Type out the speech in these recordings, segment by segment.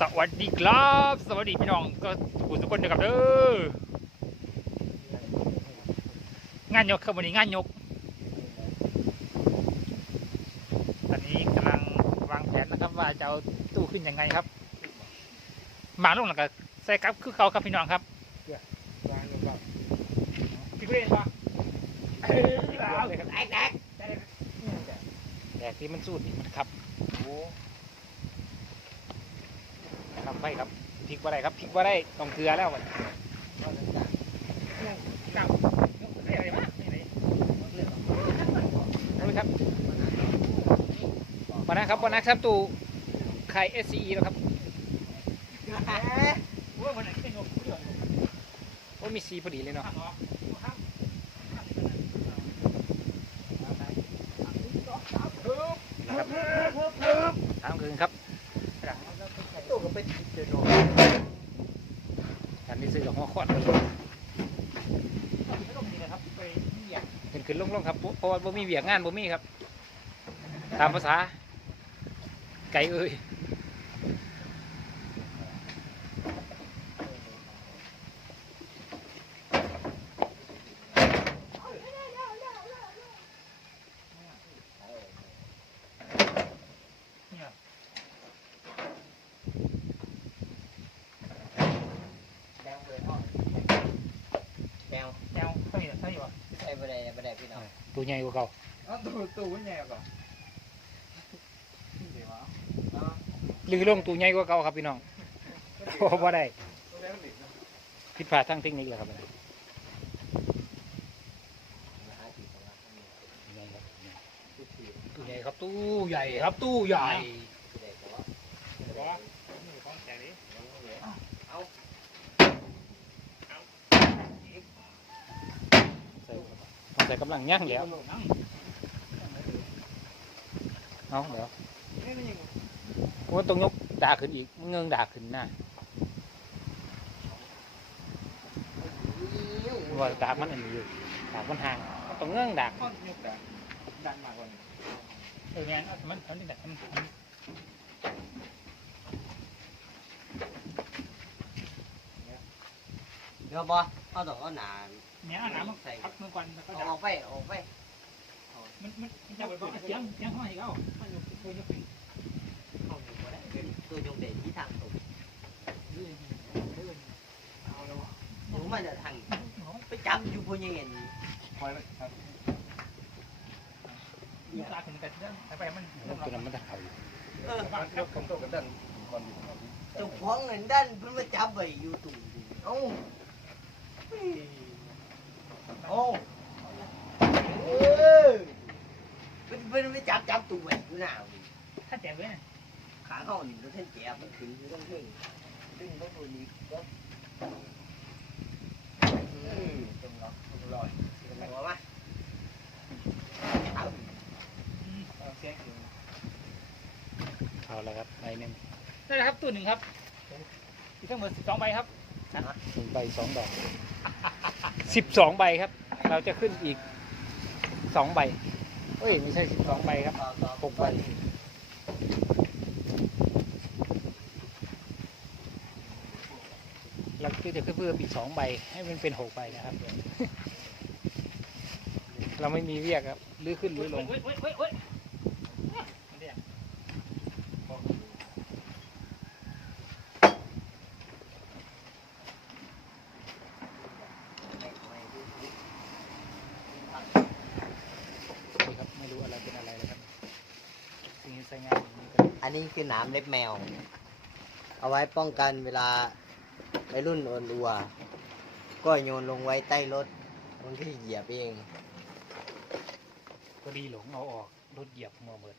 สวัสดีครับ สวัสดีพี่น้องก็ทุกคนทุกคนนะครับเด้องานยกครับวันนี้งานยก ตอนนี้กำลังวางแผนนะครับ ว่าจะเอาตู้ขึ้นยังไงครับหมาลงหลังก็ใส่กับคือเขาครับพี่น้องครับวางลงก่อนพี่เล่นปะแตกแตกแดกที่มันสูดนี่มันครับโอ้ ครับไฟครับพริกว่าได้ครับพริกว่าได้ต้องเกลือแล้วมันครับวันนั้นครับวันนะครับวันนะครับตู้ไข่ SCE แล้วครับว่าวันไหนที่เป็นงบเรื่องว่ามีซีพอดีเลยเนาะครับทางคืนครับ ก็ไปติดเจนอการนี้ซื้อกับหัวข้อนขึ้นขึ้นลงลงครับเพราะว่าบ่มีเวียกงานบ่มีครับ ตามภาษา ไก่เอ้ย แดงเลยพ่อ แดงแนวเท่านี้เท่านี้วะใส่ไปได้ไปได้พี่น้องตัวใหญ่กว่าเก่าอ๋อตู้ตู้มันใหญ่กว่าเดี๋ยวอ๋อลือลงตัวใหญ่กว่าเก่าครับพี่น้องเพราะว่ได้ตู้แดงติดนะผิดพลาดทางเทคนิคแหละครับตู้ใหญ่ครับตู้ใหญ่ครับตู้ใหญ่ใส่ต้องใส่ กำลังย่างแล้วเอาเดี๋ยวว่าต้องยกดาขึ้นอีกเงืองดาขึ้นหน้าว่าดากมันอันนี้อยู่ดากมันห่างต้องเงืองดากพ่อยกดันดันมากกว่านี้เอองั้นเอามันมันนี่แหละมันมันเดี๋ยวบ่เอาดอกเอาหนา เนี่ยเอาน้ำมันพักเมื่อก่อนแล้วก็เอาดาออกไปออกไปมันมันมันจะไปบอกเสียงเสียงห้อยอีกเอามันอยู่ตัวนี้เป็นเข้าอยู่บ่ได้ตัวยงเด่นที่ทางตรงเอาแล้วหนูมันจะทางไปจับอยู่พญเห็นคอยครับมีตาถึงแต่เรื่องไปมันตัวนั้นมันจะเอาอยู่เออยกคำโตกันดันก่อนอยู่เจ้าของเงินด้านเพิ่นมาจับไว้อยู่ตุ่มเอ้า โอ้เออเพิ่นเพิ่นไปจับจับตุ่มไว้อยู่หน้าถ้าแจกไว้ขาเฮานี่รถเท่นแจ๋มันขึ้นอยู่ทั้งเพิ่งซึ่งรถตัวนี้ก็อืมตรงล็อกตรงลอยหัวมาเอาเอาเสียงอยู่เอาแล้วครับใบหนึ่งนั่นแหละครับตัวหนึ่งครับมีทั้งหมดสิบสองใบครับ หนึ่งใบสองดอกสิบสองใบครับ เราจะขึ้นอีกสองใบ เอ้ย ไม่ใช่สิบสองใบครับหกใบเราคือจะเพิ่มอีกสองใบ ให้มันเป็นหกใบนะครับ เราไม่มีเรียกครับลื้อขึ้นลื้อลง นี่ครับไม่รู้อะไรเป็นอะไรเลยครับสิ่งที่ใช้งานอย่าง นี้ก็อันนี้คือหนามเล็บแมว เอาไว้ป้องกันเวลาวัยรุ่นโอนอัว ก็โยนลงไว้ใต้รถบางที่เหยียบเองก็ดีหลงเอาออกรถเหยียบมัวเบิด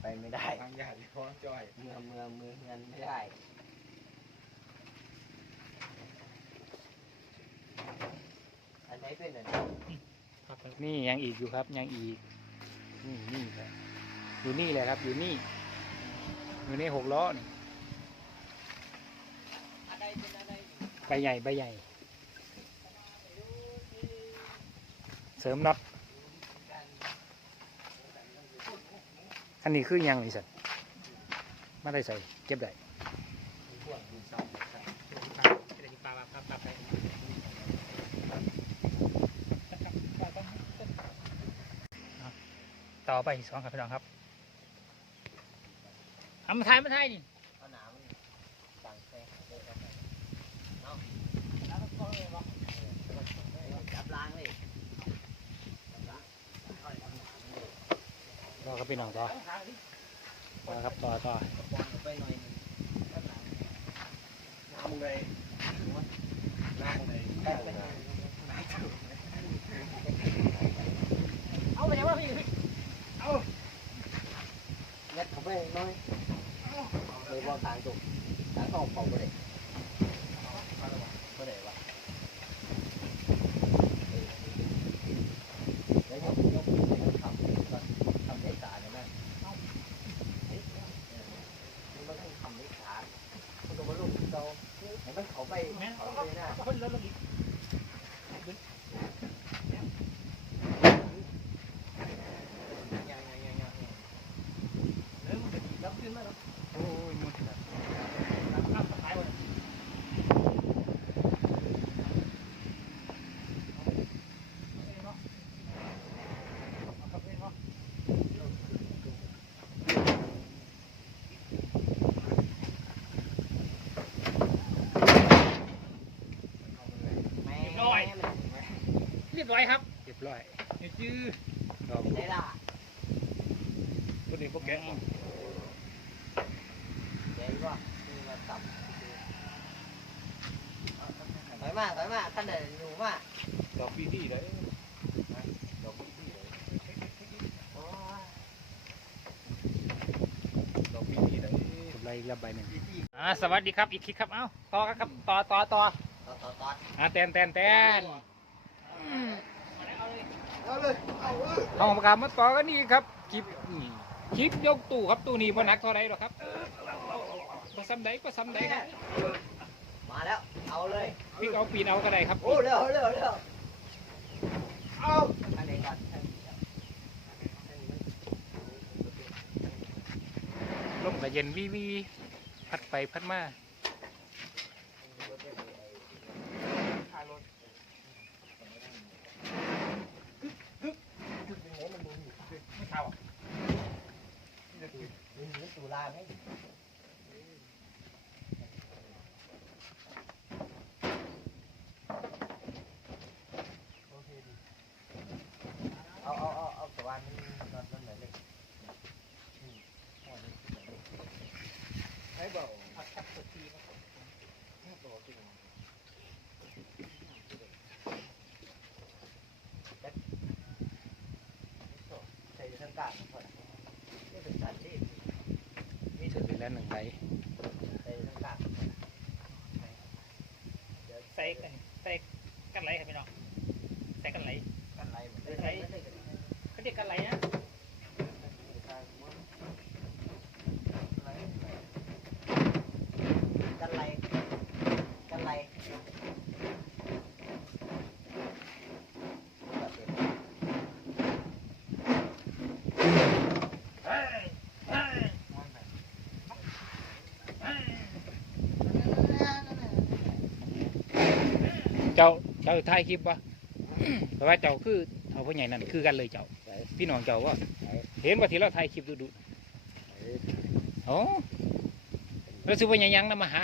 ไปไม่ได้ทางญาติพ่อจ้อยเมืองเมืองเมืองเงินไม่ได้อันไหนเป็นอันนี้นี่ยังอีกอยู่ครับยังอีกนี่นี่ครับอยู่นี่แหละครับอยู่นี่ อยู่ในหกล้อนี่ใบใหญ่ใบใหญ่ เสริมน็อตอันนี้คือยังนี่สันไม่ได้ใส่เก็บได้พวกมีซองใส่เดี๋ยต่อไปอีกสองครับพี่น้องครับ อามาทายมาทายนี่เอาหนามันสั่งใส่เดี๋ยวเอาไปจับล้างเลยต่อครับพี่น้องต่อต่อครับต่อต่อวางไปหน่อยหนึงข้างหลังน้ำเลย เขาไปเขาไปนะ จื้อดอกได้ละตัวนี้พวกแกะเดี๋ยวว่ามีมาตับถอยมาถอยมาขั้นเดินอยู่มาดอกปีดีเลยดอกปีดีเลยโอ้ยดอกปีดีเลยกำไรอีกละใบหนึ่งอ่าสวัสดีครับอีกคลิปครับเอ้าต่อกันครับต่อต่อต่อต่อต่อต่ออ่าแตนแตนแตน เอาเลยเอาเอาประกาศมาต่อกันนี่ครับคลิปคลิปยกตู้ครับตู้นี้พนักเท่าไรหรอครับประซ้ำใดประซ้ำใดครับมาแล้ว เอาเลยพี่เอาปีนเอาก็ได้ครับโอ้เร็วเร็วเร็วเอาอันไหนก่อนลมกับเย็นวีวีพัดไปพัดมา หตุลาไหมเอาเอาเอาเอาตะวันนอนนอนหน่อยเลยให้บอกพักสักทีนะครับให้บอกจริง จ้าเจ้าถ่ายคลิปปะแต่ว่าเจ้าคือเอาพ่อใหญ่นั่นคือกันเลยเจ้า พี่น้องเจ้าว่าเห็นว่าที่เราถ่ายคลิปดูดูโอ้แล้วซื้อพ่อใหญ่ยังนะมาหา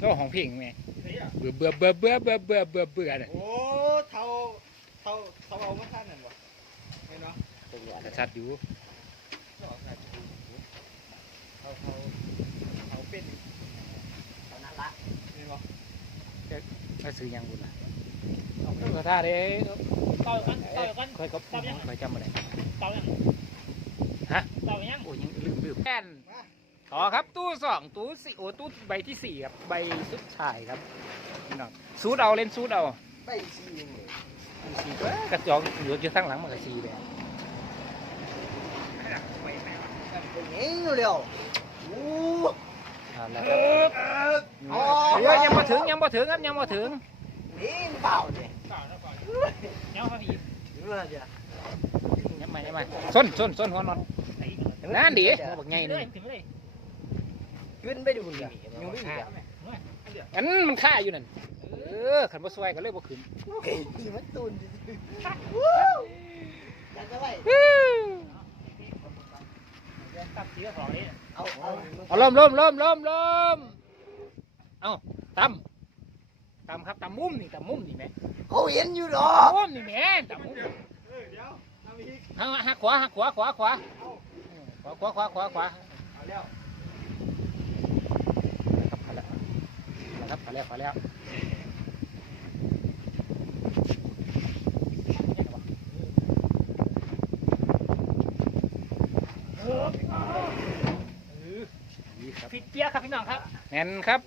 ก็ของเพลงแม่เบื่อเบื่อเบื่อเบื่อเบื่อเบื่อเบื่อเบื่อน่ะโอ้เท่าเท่าเท่าเอามาท่านนั่นวะเห็นเนาะกระชัดอยู่ เท่าเท่าเท่าเป็น ตอนนั้นละ เห็นปะ แล้วซื้อยังบุญล่ะเอาเครื่องกระทาเด้ต่อยกันต่อยกันค่อยก็ค่อยจำมาได้ต่อยยังฮะต่อยยังโอ้ยังลืมลืมแอนต่อครับตู้สองตู้สี่โอ้ตู้ใบที่สี่ครับใบสุดท้ายครับพี่น้องซูดเอาเล่นซูดเอาไปซีเองเลยสีก็กระจอกอยู่อยู่ข้างหลังมันก็สีเลยเป็นเงี้ยเร็วโอ้ เอาละครับเดี๋ยวยังมาถึงยังมาถึงครับยังมาถึงนี่เปล่าเนี่ยต่อยแล้วต่อยยังครับพี่เรื่องอะไรยังไม่ยังไม่ส้นส้นส้นหัวนอนไอ้ถึงนั่นดิบักใหญ่เลนี่ยถึงเลยขึ้นไปดูนี่อยู่นี่อะอันมันค่าอยู่นั่นเออขันบ่ซวยก็เลยบ่ขึ้นเฮ้ยนี่มันตุนจัดเอาไว้ตัดสีก็สองนี่ เอาเอาเอาล้มล้มล้มล้มล้มเอาตำตำครับตำมุมนี่ตำมุมนี่แหม่เขาเห็นอยู่หรอมุมนี่แหม่ตำมุมเออเดี๋ยวทำอีกหักหักขวาหักขวาขวาขวาขวาขวาขวาขวาขวาเอาแล้วครับพอแล้วพอแล้วพอแล้วนี่ครับ ฟิตเปียครับพี่น้องครับแน่นครับ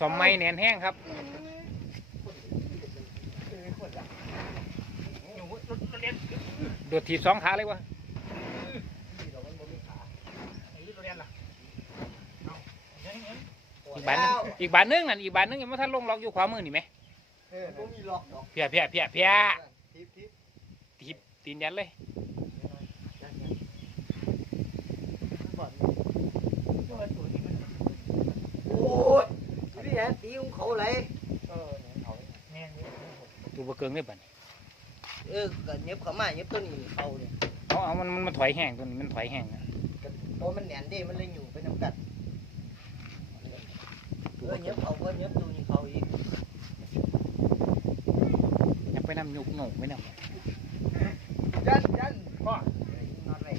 สมไม้แน่นแห้งครับอยู่รถเรียนโดดถีบสองขาเลยวะไอ้รถเรียนล่ะเอาเดี๋ยวนี้อีกบานหนึงอีกบานหนึงนั่นอีกบานหนึงยังไม่ทันลงล็อกอยู่ขวามือนี่ไหมเออผมมีล็อกดอกเพียเพียเพียเพียทิปทิปถีบตีนยันเลย โอ้ย นี่แหละตีของเขาเลยแน่นตัวบะเกิงได้บัดนี้เออก็เย็บเขามาเย็บตัวนี้เขาเนี่ยเอาเอามันมันถอยแห้งตัวนี้มันถอยแห้งนะเพราะมันแหนนด้มันเลยอยู่เป็นน้ำกัดเออเย็บเขาก็เย็บตัวนี้เขาอีกอยังไปนำยุกหน่งไม่นยันยันพ่อเอ้ยนอนเลย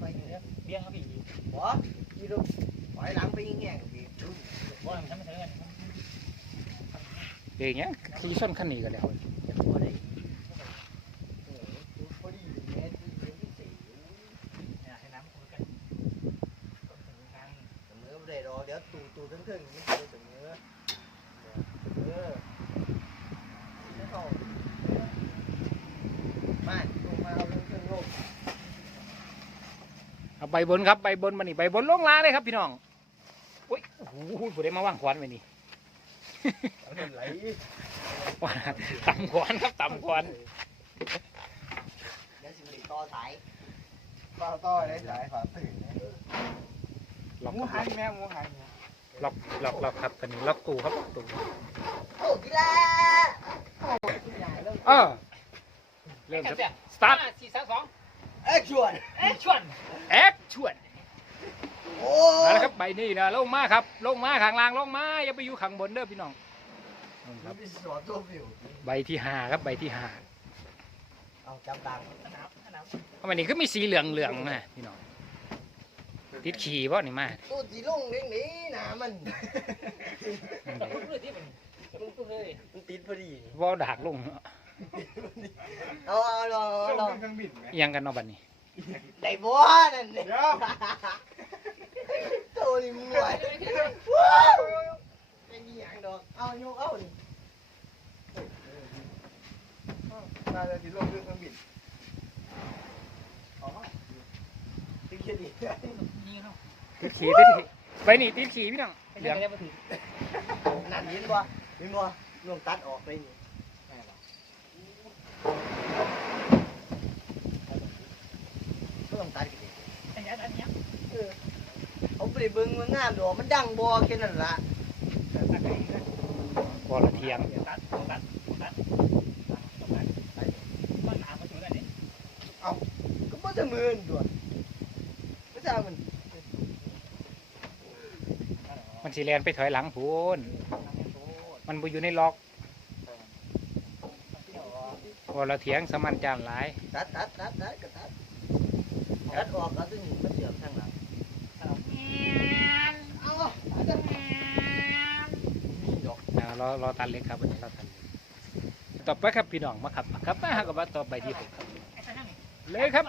ไปอยู่เนี่ยเบี้ยครับพี่หัวยีดูถ เอย่างเงี้ยขี่ส้นขันนี้ก็แล้วเดี๋ยวตูตูทั้งเทิงนี่เลยถึงเนื้อเนื้อเอาเปใบบนครับใบบนมานี่ใบบนลงลาเลยครับพี่น้องอุ้ยโอ้โหผู้ใดมาว่างควันไปนี่ ไหลว่าต่ำขวานครับต่ำขวานเดี๋ยวสิบต่อสายต่อต่อได้สายฝาตื่นนะล็อกหมูหันแม่หมูหันล็อกล็อกล็อกครับตอนนี้ล็อกตู้ครับล็อกตู้โอ้กีฬาโอ้กีฬาเริ่มเออเริ่มแค่ครับเสียสตาร์ทห้สี่สามสองเอ้ยชวนเอ๊ะชวนแอคชวน โอ้มาแล้วครับใบนี้นะลงมาครับ ลงมาข้างล่างลงมาอย่าไปอยู่ข้างบนเด้อพี่น้องนั่นคมัรันบเป็นสอบตัวฟิวใบที่ห้าครับใบที่ห้าเอาจำตังสนามสนามทำไมนี่ก็มีสีเหลืองเหลืองๆนะพี่น้องติดขี่ป่ะนี่มาตัวสีลงเด้งนี้นะมันตุ้งเลยที่เป็นตุ้งเลยมันติดพอดีว่าวดากลงเอาเอาลองส่เอางลองเครื่องบินไหมเอียังกันเนาะบัดนี้ ได้บัวนั่นเนี่ยเดี๋ยวตัวนี้มึงไหวว้าวไม่มีอย่างดอกเอาโยกเอานี่น่าจะติดลงเครื่องบินติดแค่นี้ยิงเขาติดขี่ติดขี่ใบนี้ติดขี่พี่น้องไม่เหลืใช่องไม่ได้มาถึงนั่นเห็นบ่เห็นบ่ลงตัดออกไปนี่ ก็ต้องตัดกันดิอันนี้อันนี้เอาไปเบิ่งมันงามดอกมันดังบ่แค่นั้นล่ะพอละเทียงตัดตัดตัดมันหนามาถึงกันนี่ก็บ่จะมือนตัวก็จะมันมันสีแลนไปถอยหลังพูนมันบ่อยู่ในล็อกพอละเทียงสมันจานหลายตัดตัดตัดตัดก็ ตัดตัดออกแล้วถึงมันเสียบทางหลังเอาตัดนี่ดอกนะรอรอตันเล็กครับวันนี้รอตันเล็กต่อไปครับพี่น้องมาครับมาครับมาหากับว่าต่อไปที่หกครับเลยครับ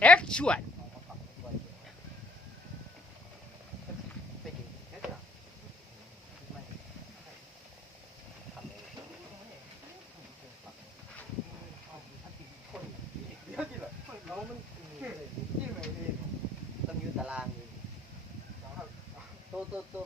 แอคชว todo.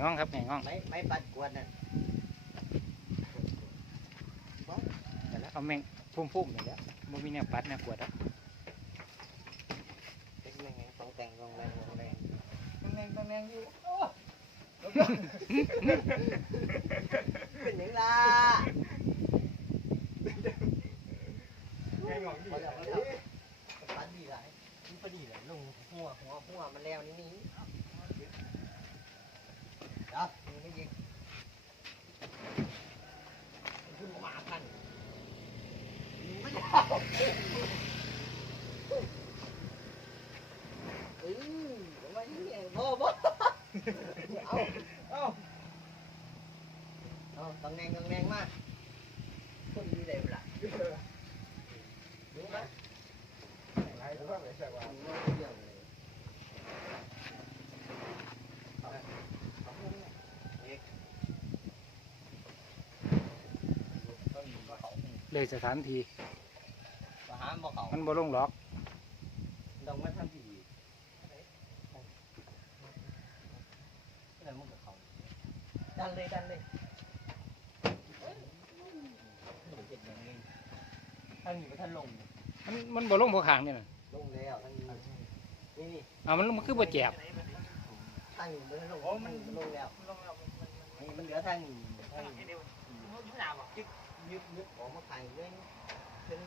หงง่องครับแหงง่อง ไม่ไม่ปัดกวนน่ะเอาแมงพุ่มๆนี่แหล้วมันมีแนวปัดแนวปวดอะเป็นยังไงต้องแต่งต้องแรงต้องแรงต้องแรงต้องแรงอยู่เป็นยังล่ะแรงหงอกพอแล้วพอแล้วปัดดีหลายมันพอดีเลยลงหัวหัวหัวมันแล้วนี่นี่เดี๋ ยวมึงไม่ยิงคุณหมาพันมึงไม่เอาเออเอาไว้นี่ไงบ่บ่เอา เอ้า เอาตำแหน่งตำแหน่งมาคนดีเลยล่ะรู้ไหม ไหนรู้ว่าไหนใช่ว่า ทำไม่เรื่องเลยเอาเอาพวกนี้เอก เลยสถานที่มาหาบ่เขามันบ่ลงล็อกต้องมาทำที่ดีแล้วมึงกับเขาดันเลยดันเลยเจ็ดอย่างนี้ท่านอยู่ท่านลงมันมันบ่ลงพวกขางนี่น่ะลงแล้วท่านนี่นี่เอามันมันคือบ่แจบท่านอยู่ท่านลงโอ้มันลงแล้วลงแล้วมันมันนี่มันเหลือท่านท่านมันเดี ยึดยึดของมาขายด้วยเป็น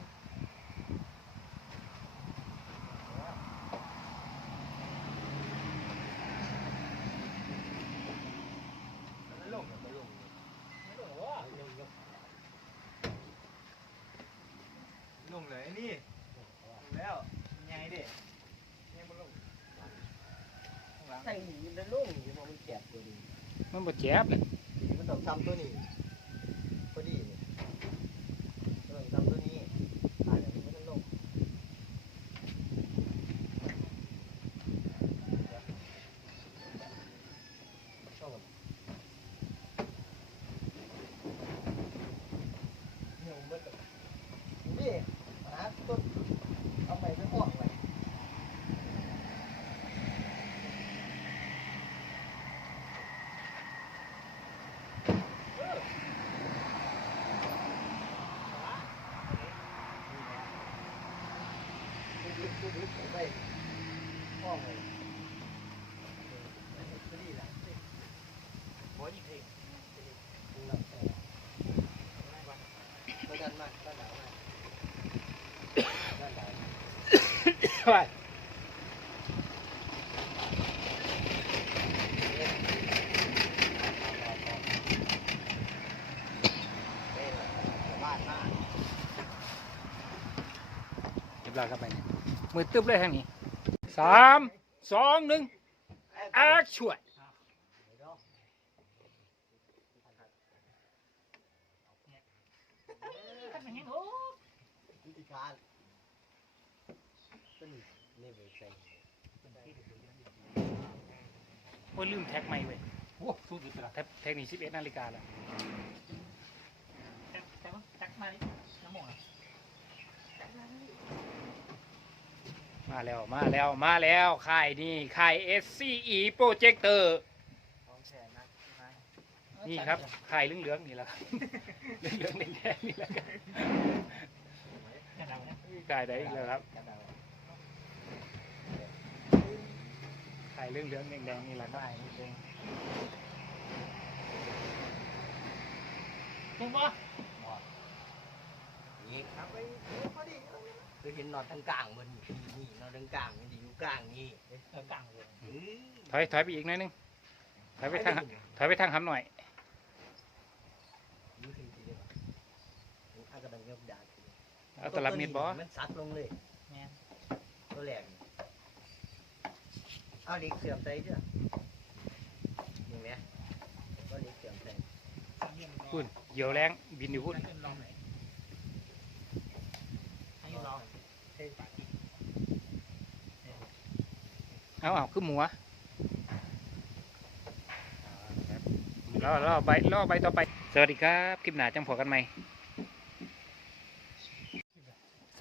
มันลงไม่ลงไม่ลงวะไม่ลงลงเลยนี่แล้วยังไงดิยังมันลงข้างหลังท่านอยู่ในลงอยู่มันแจกตัวนี้มันบ่แจบเลยมันต้องทำตัวนี้พอดีนี่ต้องทำตัวนี้ตายอย่างนี้มันลงต้องเหนียวมันนี่หาต้นเอาไปไปออกไป ลึกๆลึกๆไปห้องเลยพอดีละ โอ้ยยิงเอง มึงหลับใจไม่ดันมากด้านหนาวมากด้านหนาว ไป เอ๊ะพอพอพอเอ๊ะบ้านหน้า เรียบร้อยครับไปเนี่ยมือตึ๊บเลยทางนี้สามสองหนึ่งแอาช่วย ท่านมันยังโอ้ วิธีการต้นนี่เบรกใส่โอ้ยลืมแท็กไม่เว้ยโอ้สู้สุดละแท็กแท็กนี่สิบเอ็ดนาฬิกาแล้วแต่แต่ว่าจักมาดิน้ำหมองอะมาแล้วมาแล้วมาแล้วค่ายนี่ค่าย SCE Projector ของแฉนะนี่ครับค่ายเหลืองๆนี่แหละครับเหลืองๆแดงๆนี่แหละ ครับกระดายค่ายใดอีกแล้วครับกระดาษค่ายเหลืองๆแดงๆนี่แหละครับถูกปะนี่ครับไปพอดีคือเห็นนอนทางกลางมันนี่นอนทางกลางมันจะอยู่กลางนี่กลางเลยถอยถอยไปอีกหนิดนึงถอยไปทางถอยไปทางหำหน่อยรู้สึกดีเลยมันข้ากระดังดาบ เอาตลับมิดบอมันซัดลงเลยเนี่ยตัวแหลกนี่เอาเหล็กเสื่อมใจเด้อนี่ไหมก็เหล็กเสื่อมใจสั่งพุ่นเหยี่ยวแรงบินอยู่พุ่นให้ลองเท่ปากกิ๊กเอาเอาคือหมัวรอรอใบรอใบต่อไป สวัสดีครับ คลิปหน้าจังพอกันไหม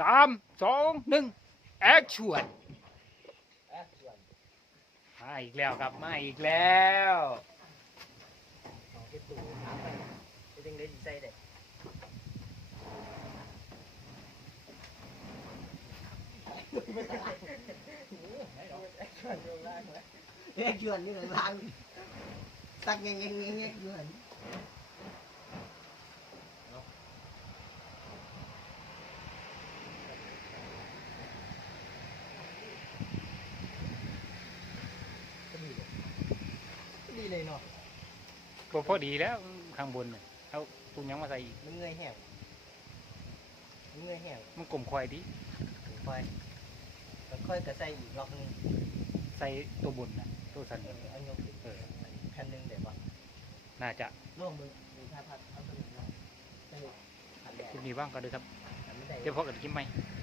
สามสองหนึ่งแอคชวนมาอีกแล้วครับมาอีกแล้วของที่ตู่ถามไปจะดึงได้ดีใจเด็กแยกชวนนี่หลังล่างตักเงี้ยเงี้ยเงี้ยเงี้ยวนดีเลยเนาะ ก็ พอดีแล้วข้างบนน่ะเอาปรุงหยังมาใส่อีกมันเงยแห้งมันเงยแห้งมันกลมควายดีค่อยแล้วค่อยกระใส่อีกล็อกหนึงใส่ตัวบนนะตัวสันเออเอายกขึ้นเออแผ่นหนึงเดี๋ยวว่าน่าจะร่วมมือดูท่าพัดเอาตัวนี้ลงใส่ขันแดดคลิปนี้บ้างก็เลยครับขันไม่ได้ เดี๋ยวพอกันคลิปไหมเ